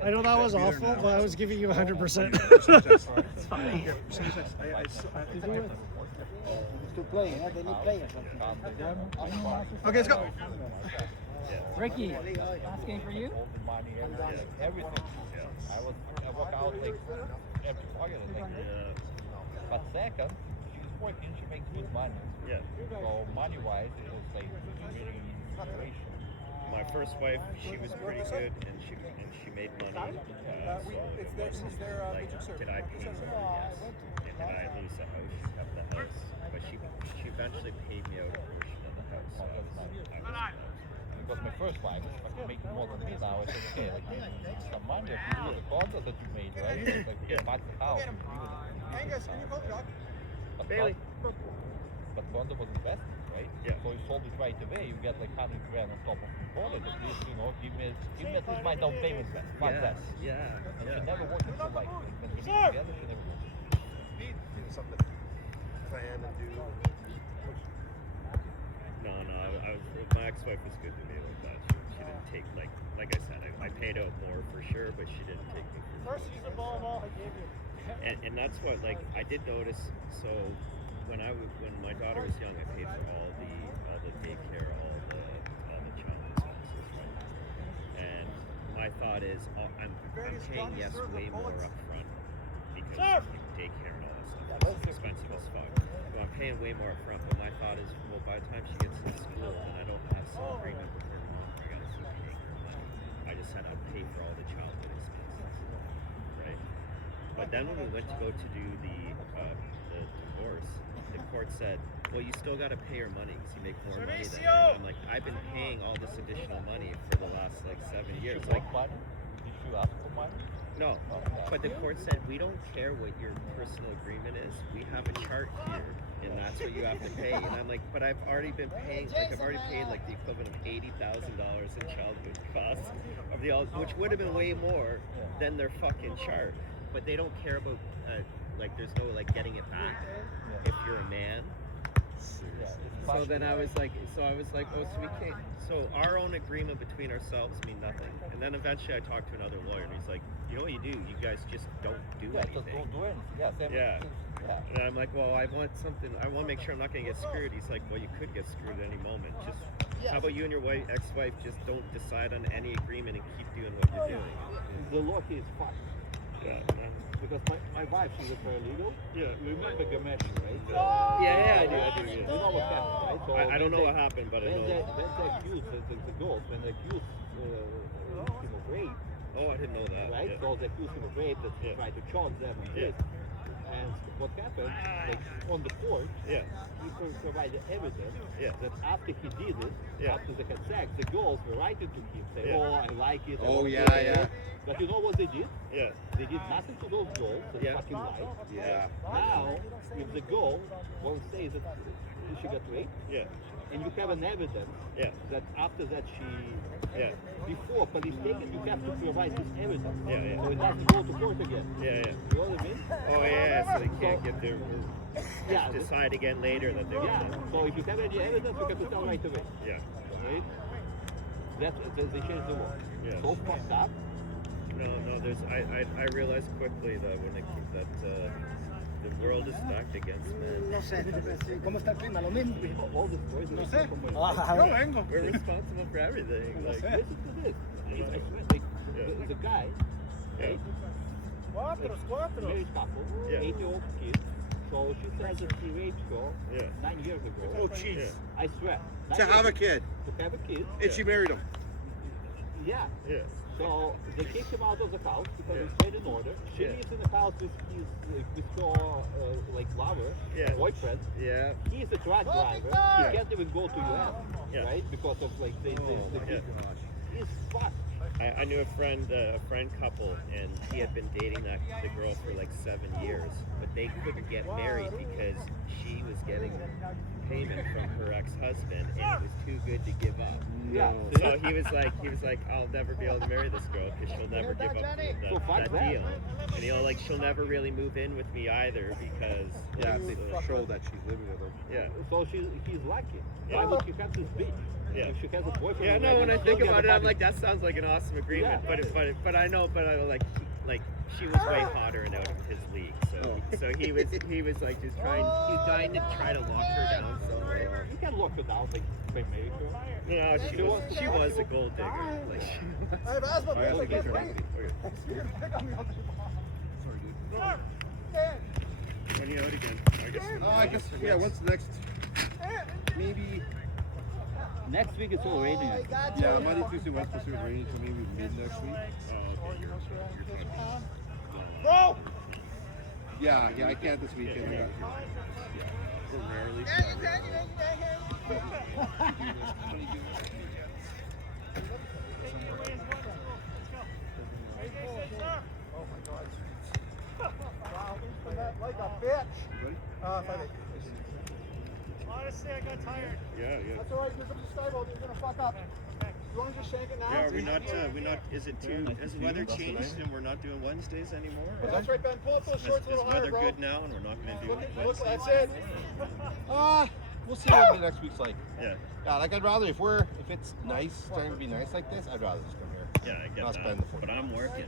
I know that was awful, but I was giving you 100%. It's fine. To play, they need players. Okay, let's go. Ricky, last game for you? Everything. I work out like every Friday, I think. But second, she's working, she makes good money. Yeah. So money-wise, it was like really easy situation. My first wife, she was pretty good, and she made money. So it wasn't like, did I pay more? Yes. And did I lose the house? She kept the house, but she eventually paid me out a portion of the house. So Because my first wife was making more than me now. I said, okay, like some money for the contract that you made, right? Like get back the house. But condo was invested, right? Yeah. So you sold it right away. You get like 100 grand on top of the condo. At least, give me at least my down payment back. Not less. Yeah. And she never worked in her life. Like when we lived together, she never worked. Something plan and do. No, my ex-wife was good to me like that. She didn't take, like I said, I paid out more for sure, but she didn't take me for First, use the ball I gave you. and that's what, like, I did notice. So when my daughter was young, I paid for all the daycare, all the child expenses, right? And my thought is, I'm paying way more upfront because daycare and all that stuff is expensive as fuck. So I'm paying way more upfront, but my thought is, well, by the time she gets to school, and I don't have some agreement with her mom, I gotta keep paying her money. I just said I'll pay for all the childhood expenses, right? But then when we went to go to do the divorce, the court said, well, you still got to pay her money because you make more money than her. I'm like, I've been paying all this additional money for the last 7 years. Like, money? Did you ask for money? no, but the court said we don't care what your personal agreement is. We have a chart here, and that's what you have to pay. And I'm like, but I've already been paying. I've already paid the equivalent of $80,000 in childhood costs of which would have been way more than their fucking chart. But they don't care about there's no getting it back if you're a man. So then I was like, oh, so we can't. So our own agreement between ourselves mean nothing. And then eventually I talked to another lawyer, and he's like, you know what you do? You guys just don't do Just anything. don't do anything. Yeah. And I'm like, well, I want to make sure I'm not going to get screwed. He's like, well, you could get screwed at any moment. Just how about you and your ex-wife just don't decide on any agreement and keep doing what you're doing? The law here is fucked. Yeah. Because my wife, she's a paralegal. Yeah. You remember Gamesh, right? Yeah, I do. Yeah. You know what happened, right? So I don't know what happened, but I when know. they accused the girls, when they accused him of rape, Oh, I didn't know that. right? Yeah. So they accused him of rape, that Yeah. tried to charge them with Yeah. this. And what happened, on the court, Yeah. he provided evidence Yeah. that after he did it, Yeah. after they had sex, the girls were writing to him, saying, Yeah. oh, I like it. I Oh, want yeah, it." yeah. But you know what they did? Yeah. They did nothing to those girls, they Yeah. fucking lied. Yeah. Now, if the girl won't say that she got raped, Yeah. and you have an evidence Yeah. that after that Yeah. before police take it, you have to provide this evidence. Yeah. So it doesn't go to court again. Yeah. You know what I mean? Oh, yeah. So they can't get their Yeah. decide again later that they're. Yeah. So if you have any evidence, you have to tell right away. Yeah. Right? They changed the law. Yeah. So fucked up. No. There's. I realized quickly that the world is stacked against men. No sé, ¿cómo está el clima? Lo mismo. All the stories No that sé. come from Yo vengo. We're responsible for everything. Like, Listen to this. I swear, Yeah. the guy, yeah. right? Cuatro. Married couple, Yeah. 8-year-old kid. So she says that he raped her Yeah. 9 years ago. Oh, jeez. I swear. To have a kid. To have a kid. And she married him. Yeah. Yeah. So they kicked him out of the house because Yeah. he's made an order. She Yeah. lives in the house with her lover, Yeah. boyfriend. Yeah. He's a truck driver. Yeah. He can't even go to US, Yeah. right? Because of the Yeah. He's fucked. I knew a friend couple, and he had been dating the girl for 7 years, but they couldn't get married because she was getting payment from her ex-husband, and it was too good to give up. Yeah. So he was like, I'll never be able to marry this girl because she'll never give up So fuck that that. deal. And she'll never really move in with me either because Yeah, they show that she's living with him. yeah. So he's lucky. Yeah. Why would he have this bitch? Yeah. If she has a boyfriend, Yeah, no. already, When I she'll think get about the it, I'm money. like, that sounds like an awesome agreement. Yeah. But I know, like she was way hotter and out of his league. So he was like just trying. He was trying to try to lock her down. So You can lock her down, like, by May. no, she was a gold digger. Like she was. I have asthma, I man. I can't also breathe. You're gonna pick on me all When you out again? I guess. I guess, yeah, what's next? Maybe, Next week it's all raining. yeah, Monday, Tuesday, Wednesday, Thursday, raining, so maybe mid next week. Oh, okay. You're fine. Bro! Yeah, I can't this weekend. I got, We're rarely. Like a bitch. You ready? Honestly, I got tired. Yeah. That's alright, you're gonna stable, you're gonna fuck up. You wanna just shake it now? Yeah, are we not, is it too, has the weather changed and we're not doing Wednesdays anymore? That's right, Ben, pull up those Is shorts a little higher, weather bro. good now and we're not gonna do Look, Wednesdays? that's it. We'll see what the next week's like. Yeah, Yeah, like I'd rather if it's nice, trying to be nice like this, I'd rather just come here. yeah, I get Not that, spend the 40. but I'm working.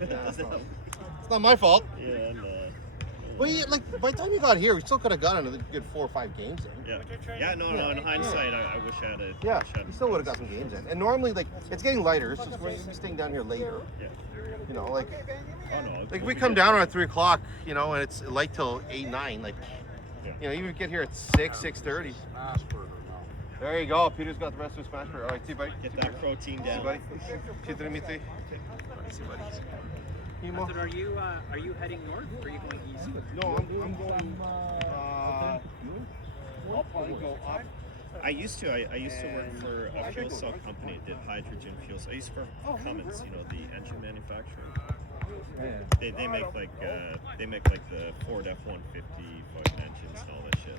It's not my fault. Yeah, and, Well, like by the time you got here, we still could have got another good 4 or 5 games in. yeah, no, in hindsight, I wish I had a. Yeah, we still would have got some games in. And normally, like, it's getting lighter. It's just we're staying down here later. Yeah. You know, like Oh, no. if we come down around 3 o'clock, you know, and it's light till 8, 9, like, you know, even if we get here at 6, 6:30. There you go. Peter's got the rest of his smash burger. All right, see you, buddy. Get that protein See you, down. buddy. See you, Dimitri. See you, buddy. Emo. Are you heading north or are you going east? No, I'm going. I'll probably go up. I used to work for a fuel cell company that did hydrogen fuels. I used to work for Cummins, you know, the engine manufacturer. They make like the Ford F-150 fucking engines and all that shit.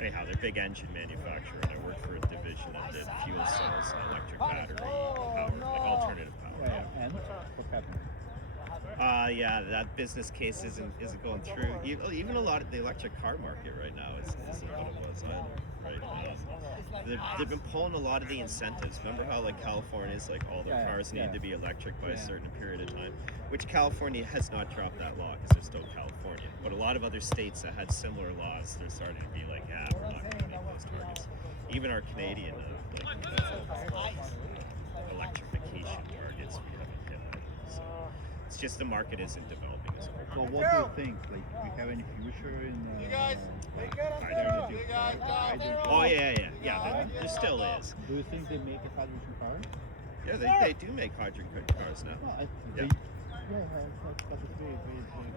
Anyhow, they're a big engine manufacturer, and I worked for a division that did fuel cells and electric battery power, like alternative power. Yeah. And what's happening? Yeah, that business case isn't going through. Even a lot of the electric car market right now isn't what it was right now. They've been pulling a lot of the incentives. Remember how like California is like all their cars need to be electric by a certain period of time, which California has not dropped that law because they're still California. But a lot of other states that had similar laws, they're starting to be like, yeah, we're not going to make those targets. Even our Canadian electrification targets, we haven't hit that. So it's just the market isn't developing as quickly. So what do you think? Like, do you have any future in hydrogen? Oh yeah. There still is. Do you think they make a hydrogen car? Yeah, they do make hydrogen cars now. No, Yeah. it's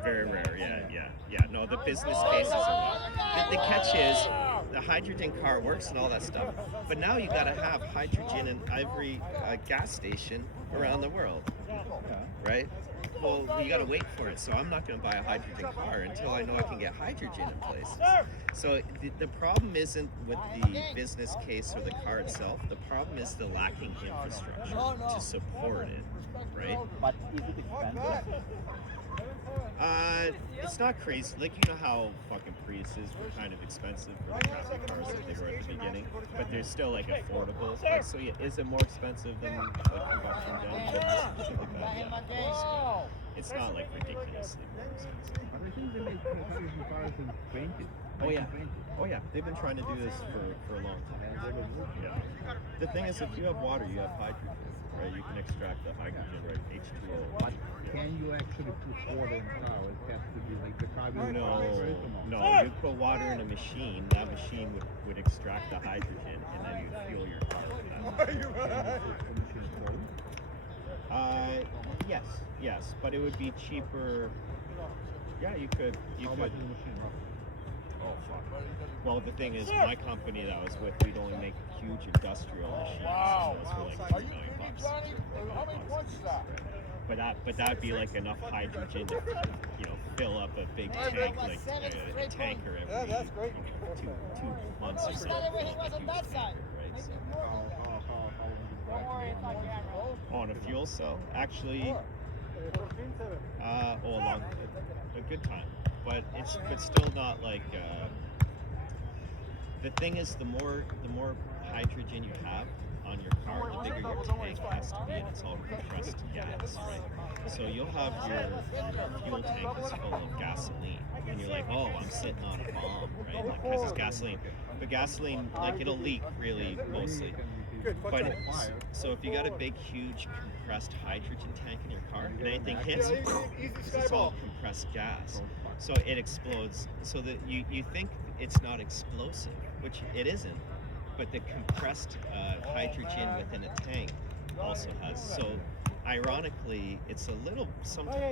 Very rare. Yeah. No, the business cases are not. The catch is the hydrogen car works and all that stuff, but now you got to have hydrogen in every gas station around the world, right? Well, you got to wait for it. So I'm not going to buy a hydrogen car until I know I can get hydrogen in place. So the problem isn't with the business case or the car itself. The problem is the lacking infrastructure to support it, right? But is it expensive? It's not crazy. Like, you know how fucking Priuses were kind of expensive for the crappy cars that they were at the beginning, but they're still like affordable. Like, so yeah, is it more expensive than like combustion engines and shit like that? Yeah, of course. But it's not like ridiculously more expensive. But I think they make hydrogen cars in 20. Oh yeah, they've been trying to do this for a long time. Yeah. The thing is, if you have water, you have hydrogen, right? You can extract the hydrogen, right? H2O. But can you actually put water in a car? It has to be like the car will No, you put water in a machine, that machine would extract the hydrogen, and then you fuel your car with that. Yes, but it would be cheaper. Yeah, you could. How much is the machine? Oh fuck. Well, the thing is, my company that I was with, we'd only make huge industrial machines. So those were like $2 million. But that'd be like enough hydrogen to, fill up a big tank, like a tanker every 2 months or something. Right? So, on a fuel cell, actually, a good time, but it's still not like. The thing is, the more hydrogen you have on your car, the bigger your tank has to be, and it's all compressed gas, right? So you'll have your fuel tank is full of gasoline, and you're like, oh, I'm sitting on a bomb, right? Like, because it's gasoline. But gasoline, like, it'll leak really mostly. But so if you got a big, huge compressed hydrogen tank in your car, and anything hits, it's all compressed gas. So it explodes. So that you think it's not explosive, which it isn't. But the compressed hydrogen within a tank also has. So ironically, it's a little,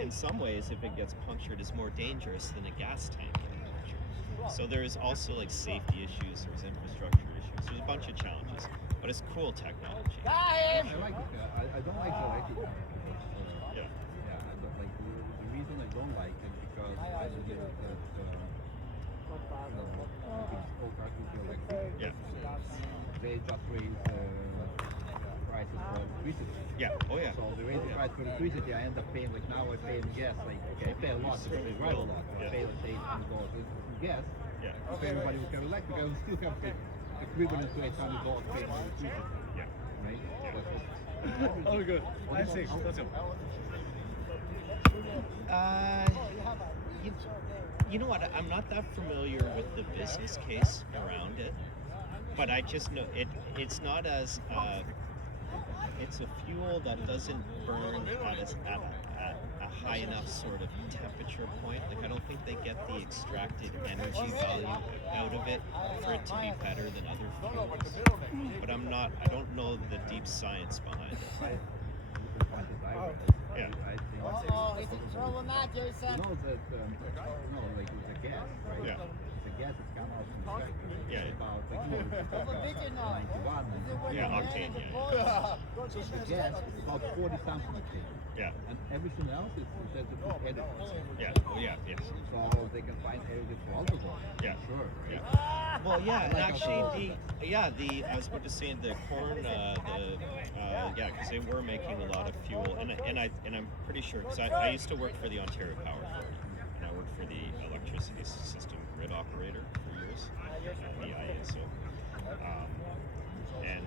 in some ways, if it gets punctured, is more dangerous than a gas tank getting punctured. So there's also like safety issues, there's infrastructure issues, there's a bunch of challenges. But it's cool technology. I like it. I don't like the electric one. Yeah. Yeah, I don't like the reason I don't like it because I believe that all cars will be electric. Yeah. They just raise prices for electricity. Yeah. Oh yeah. So they raise the price for electricity. I end up paying like now I pay in gas. Like okay, I pay a lot because I drive a lot. I pay let's say $800 in gas. Yeah. If everybody will have electric, I will still have the equivalent to $800 paid for electricity. Yeah. Right? Oh, good. I see. Let's go. You know what? I'm not that familiar with the business case around it, but I just know it's not as it's a fuel that doesn't burn at a high enough sort of temperature point. Like I don't think they get the extracted energy value out of it for it to be better than other fuels. But I don't know the deep science behind it. Yeah. Oh, is it trouble now, Jason? You know that, like with the gas, right? Yeah. The gas is come out from the factory. Yeah. It's about like Overbidden now. 91. Yeah, octane, The gas is about 40 something octane. Yeah. And everything else is just to put additives. Yeah. Oh yeah. Yes. So they can find additives for alcohol. Yeah. Sure. Yeah. Well, yeah, and actually, I was about to say the corn, yeah, because they were making a lot of fuel, and I'm pretty sure because I used to work for the Ontario Power Authority, and I worked for the electricity system grid operator for years, the IESO, and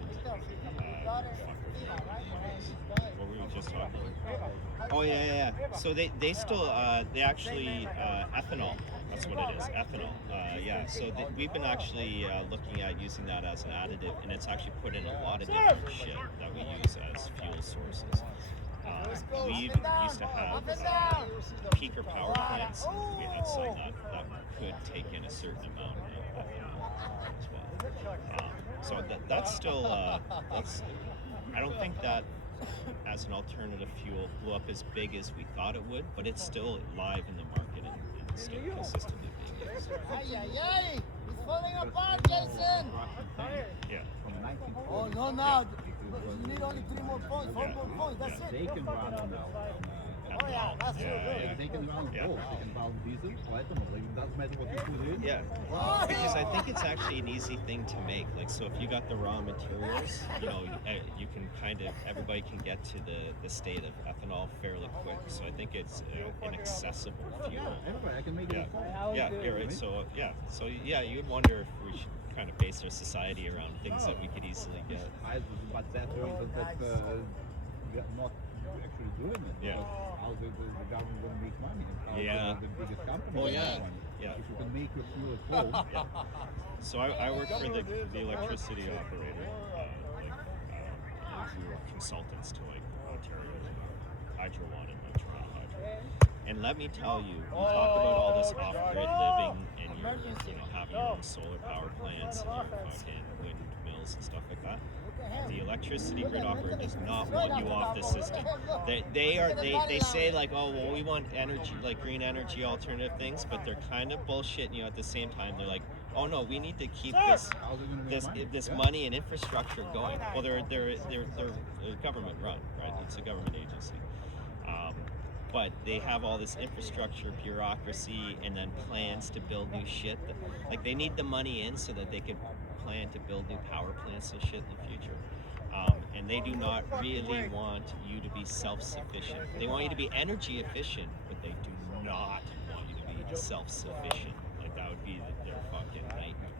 what were we just talking about? Oh yeah. So they still they actually ethanol. That's what it is, ethanol. Yeah. So we've been actually looking at using that as an additive, and it's actually put in a lot of different shit that we use as fuel sources. We even used to have peaker power plants. We had some that could take in a certain amount of ethanol as well. So that's still that's. I don't think that as an alternative fuel blew up as big as we thought it would, but it's still live in the market and still consistently being used. Ay. It's falling apart, Jason. Yeah. Oh, no, now. You need only 3 more points, 4 more points. That's it. They can run on now. Oh, yeah, that's so good. They can run both. They can run diesel or ethanol. Like, it doesn't matter what you put in. Yeah, because I think it's actually an easy thing to make. Like, so if you got the raw materials, you can kind of, everybody can get to the state of ethanol fairly quick. So I think it's an accessible fuel. Everybody, I can make it. Yeah, right. So you would wonder if we should kind of base our society around things that we could easily get. But that's the reason that not actually doing it. Yeah. How the government will make money. And how the biggest companies Oh, yeah. make money. Yeah. If you can make your fuel at home. Yeah. So I work for the electricity operator. We were consultants to like Ontario Hydro One and Montreal Hydro. And let me tell you, we talk about all this off-grid living and you're having your own solar power plants and your fucking windmills and stuff like that. The electricity grid operator does not want you off the system. They say like, oh well, we want energy, like green energy alternative things, but they're kind of bullshitting you at the same time. They're like, oh no, we need to keep this money and infrastructure going. Well, they're government run, right? It's a government agency. But they have all this infrastructure, bureaucracy, and then plans to build new shit. Like they need the money in so that they could plan to build new power plants and shit in the future. And they do not really want you to be self-sufficient. They want you to be energy efficient, but they do not want you to be self-sufficient. Like that would be their fucking nightmare.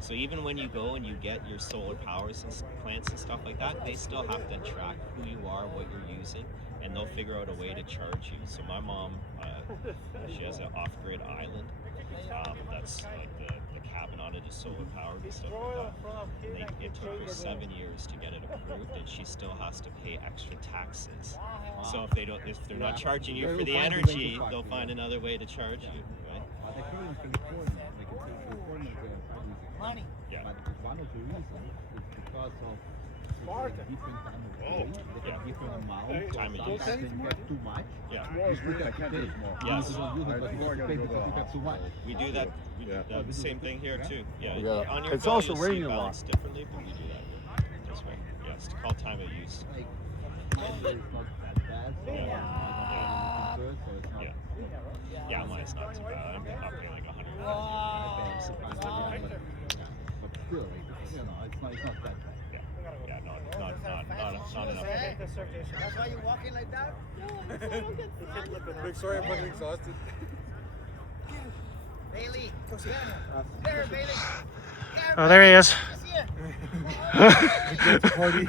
So even when you go and you get your solar powers and plants and stuff like that, they still have to track who you are, what you're using, and they'll figure out a way to charge you. So my mom, she has an off-grid island. That's like the cabin on it is solar powered and stuff like that. And it took her 7 years to get it approved, and she still has to pay extra taxes. So if they're not charging you for the energy, they'll find another way to charge you, right? The current California, like California, Money. Yeah. but one of the reasons is because of different time of day, they have different amount. Time of use. Sometimes you have too much. Yeah. I can't do it more. Yes. You don't use it, but you have to pay because you have too much. We do that. We do the same thing here too. Yeah. Yeah. On your It's bill, also you'll see raining a lot. balance differently, but we do that this way. Yeah, it's called time of use. Like, weather is not that bad, so I'm not concerned, so it's not. Yeah, mine's not too bad. I'm up here like 100. But still, like, you know, it's not that bad. Yeah, not enough. That's why you're walking like that? Big sorry, I'm fucking exhausted. Bailey. There, Bailey. Oh, there he is. He's here. Party.